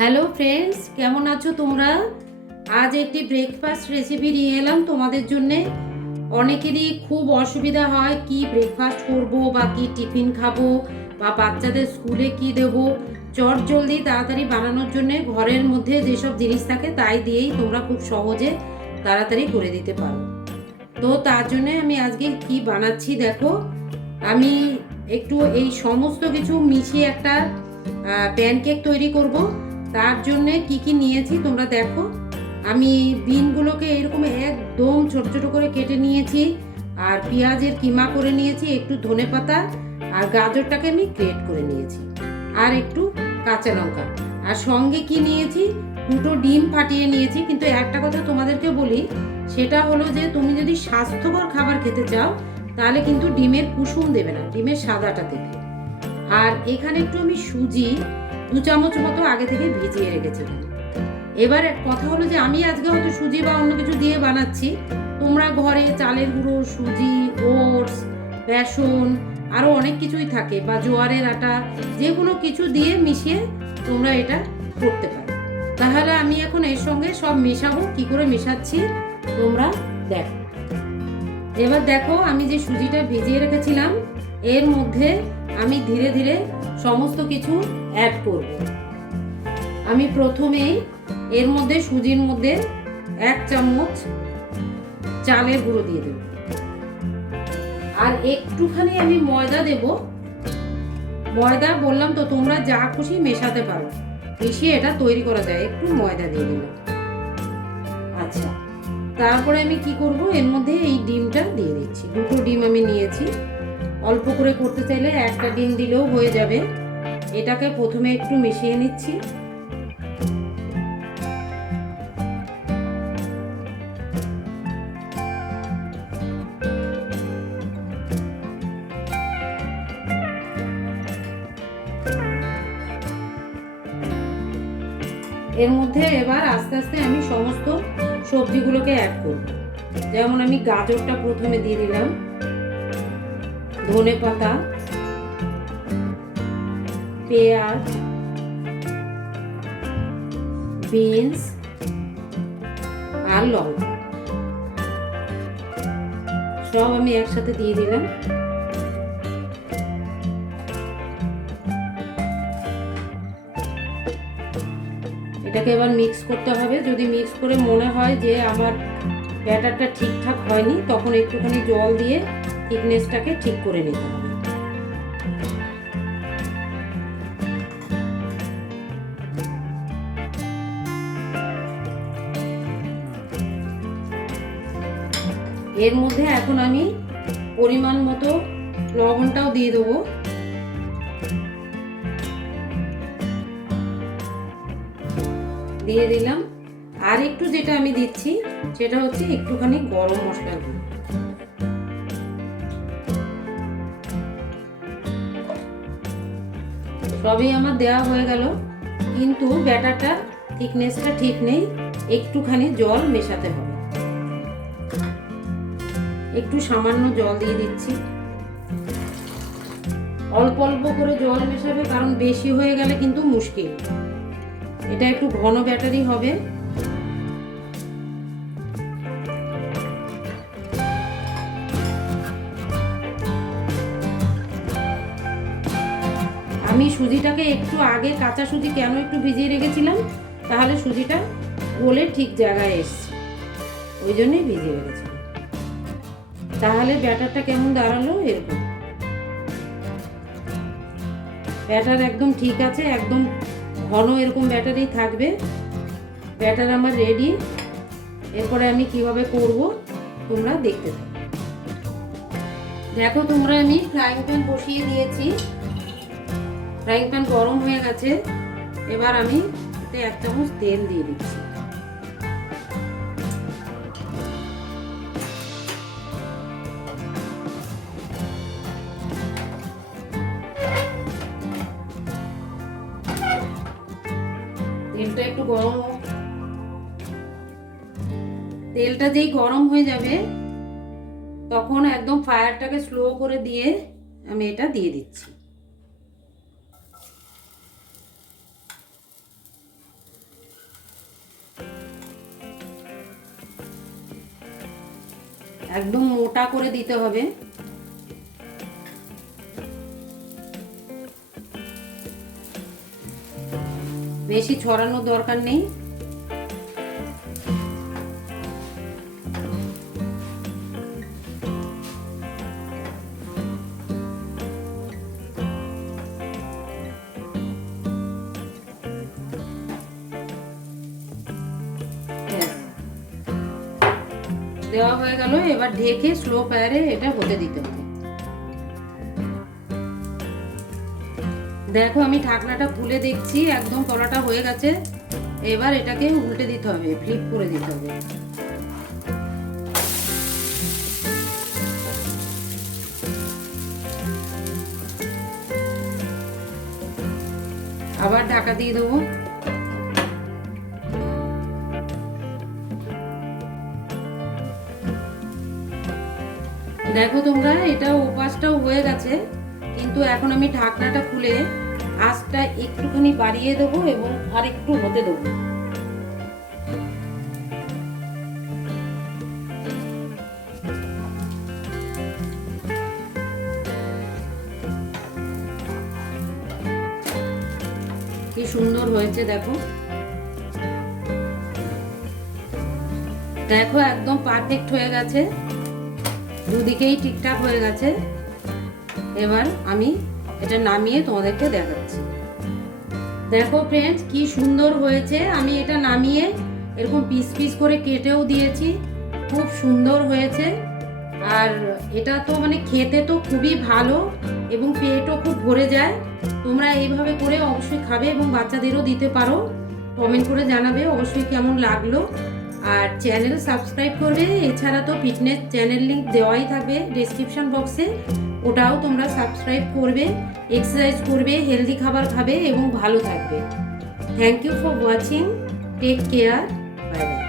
Hello friends, কেমন আছো তোমরা? আজ একটি ব্রেকফাস্ট রেসিপি নিয়ে এলাম তোমাদের জন্যে। অনেকেরই খুব অসুবিধা হয় কি ব্রেকফাস্ট করব বা কি টিফিন খাবো বা বাচ্চাদের স্কুলে কি দেব। চট জলদি তাড়াতাড়ি বানানোর জন্য ঘরের মধ্যে যেসব জিনিস থাকে তাই দিয়েই তোমরা খুব সহজে তাড়াতাড়ি করে দিতে পারো। তো তার জন্য আমি আজকে কি বানাচ্ছি দেখো। আমি একটু এই সমস্ত কিছু মিশিয়ে একটা প্যানকেক তৈরি করব। তার জন্যে কি কি নিয়েছি তোমরা দেখো। আমি বিনগুলোকে এরকম একদম ছোট ছোট করে কেটে নিয়েছি, আর পেঁয়াজের কিমা করে নিয়েছি, একটু ধনেপাতা আর গাজরটাকে আমি গ্রেট করে নিয়েছি, আর একটু কাঁচা লঙ্কা। আর সঙ্গে কি নিয়েছি, দুটো ডিম ফাটিয়ে নিয়েছি। কিন্তু একটা কথা তোমাদেরকে বলি, সেটা হলো যে তুমি যদি স্বাস্থ্যকর খাবার খেতে চাও তাহলে কিন্তু ডিমের কুসুম দেবে না, ডিমের সাদাটা দেবে। আর এখানে একটু আমি সুজি 2 চামচ মতো আগে থেকে ভিজিয়ে রেখেছিলাম। এবার কথা হলো যে আমি আজকে হয়তো সুজি বা অন্য কিছু দিয়ে বানাচ্ছি, তোমরা ঘরে চালের গুঁড়ো, সুজি, ওটস, বেসন, আরও অনেক কিছুই থাকে, বা জোয়ারের আটা, যে কোনো কিছু দিয়ে মিশিয়ে তোমরা এটা করতে পারো। তাহলে আমি এখন এর সঙ্গে সব মেশাবো। কি করে মেশাচ্ছি তোমরা দেখো। এবার দেখো, আমি যে সুজিটা ভিজিয়ে রেখেছিলাম এর মধ্যে আমি ধীরে ধীরে সমস্ত কিছু অ্যাড করব। আমি প্রথমেই এর মধ্যে সুজির মধ্যে 1 চামচ চালের গুঁড়ো দিয়ে দেব, আর একটুখানি আমি ময়দা দেব। ময়দা বললাম তো তোমরা যা খুশি মেশাতে পারো, মিশিয়ে এটা তৈরি করা যায়। একটু ময়দা দিয়ে দিলাম। আচ্ছা, তারপরে আমি কি করব, এর মধ্যে এই ডিমটা দিয়ে দিচ্ছি। 2টো ডিম আমি নিয়েছি। অল্প করে করতে চাইলে 1টা ডিম দিলেও হয়ে যাবে। এটাকে প্রথমে একটু মিশিয়ে নিচ্ছি। এর মধ্যে এবার আস্তে আস্তে আমি সমস্ত সবজিগুলোকে অ্যাড করব। যেমন আমি গাজরটা প্রথমে দিয়ে দিলাম, ধনেপাতা, পেঁয়াজ, বিনস আর লঙ্কা সব আমি একসাথে দিয়ে দিলাম। এটাকে এবার মিক্স করতে হবে। যদি মিক্স করে মনে হয় যে আমার ব্যাটারটা ঠিকঠাক হয়নি, তখন একটুখানি জল দিয়ে থিকনেসটাকে ঠিক করে নিতে হবে। এর মধ্যে এখন আমি পরিমাণ মতো লবণটাও দিয়ে দেবো। দিয়ে দিলাম। আর একটু যেটা আমি দিচ্ছি সেটা হচ্ছে একটুখানি গরম মশলা গুঁড়ো। সবই আমার দেওয়া হয়ে গেল, কিন্তু ব্যাটারটা থিকনেসটা ঠিক নেই, একটুখানি জল মেশাতে হবে। একটু সামান্য জল দিয়ে দিচ্ছি। অল্প অল্প করে জল মেশাবে, কারণ বেশি হয়ে গেলে কিন্তু মুশকিল। এটা একটু ঘন ব্যাটারই হবে। আমি সুজিটাকে একটু আগে, কাঁচা সুজি কেন একটু ভিজিয়ে রেখেছিলাম, তাহলে সুজিটা গলে ঠিক জায়গায় এসছে, ওই জন্যই ভিজিয়ে রেখেছিলাম। তাহলে ব্যাটারটা কেমন দাঁড়ালো, এরকম ব্যাটার একদম ঠিক আছে, একদম ঘন এরকম ব্যাটারই থাকবে। ব্যাটার আমার রেডি। এরপরে আমি কিভাবে করব তোমরা দেখতে থাকো। দেখো তোমরা, আমি ফ্রাইং প্যান বসিয়ে দিয়েছি। ফ্রাইং প্যান গরম হয়ে গেছে। এবার আমি এতে 1 চামচ তেল দিয়ে দিচ্ছি। তেলটা একটু গরম হোক। তেলটা যেই গরম হয়ে যাবে তখন একদম ফায়ারটাকে স্লো করে দিয়ে আমি এটা দিয়ে দিচ্ছি। একদম মোটা করে দিতে হবে। বেশি ছড়ানোর দরকার নেই। দেওয়া হয়ে গেল, এবার ঢেকে স্লো ফায়ারে এটা হতে দিতে হবে। দেখো আমি ঢাকনাটা খুলে দেখছি একদম পরোটা হয়ে গেছে। এবার এটাকে উল্টে দিতে হবে, ফ্লিপ করে দিতে হবে। আবার ঢাকা দিয়ে দেবো। দেখো তোমরা, এটা ওপাশটাও হয়ে গেছে, কিন্তু এখন আমি ঢাকনাটা খুলে আঁচটা একটুখানি বাড়িয়ে দেবো এবং আর একটু হতে দেবো। কি সুন্দর হয়েছে দেখো। দেখো একদম পারফেক্ট হয়ে গেছে, দুদিকেই ঠিকঠাক হয়ে গেছে। এবার আমি এটা নামিয়ে তোমাদেরকে দেখাচ্ছি। দেখো ফ্রেন্ডস, কি সুন্দর হয়েছে। আমি এটা নামিয়ে এরকম পিস পিস করে কেটেও দিয়েছি, খুব সুন্দর হয়েছে। আর এটা তো মানে খেতে তো খুবই ভালো এবং পেটও খুব ভরে যায়। তোমরা এইভাবে করে অবশ্যই খাবে এবং বাচ্চাদেরও দিতে পারো। কমেন্ট করে জানাবে অবশ্যই কেমন লাগলো। আর চ্যানেল সাবস্ক্রাইব করবে। এছাড়া তো ফিটনেস চ্যানেল লিঙ্ক দেওয়াই থাকবে ডেসক্রিপশন বক্সে, ওটাও তোমরা সাবস্ক্রাইব করবে। এক্সারসাইজ করবে, হেলদি খাবার খাবে এবং ভালো থাকবে। Thank you for watching. Take care. Bye by.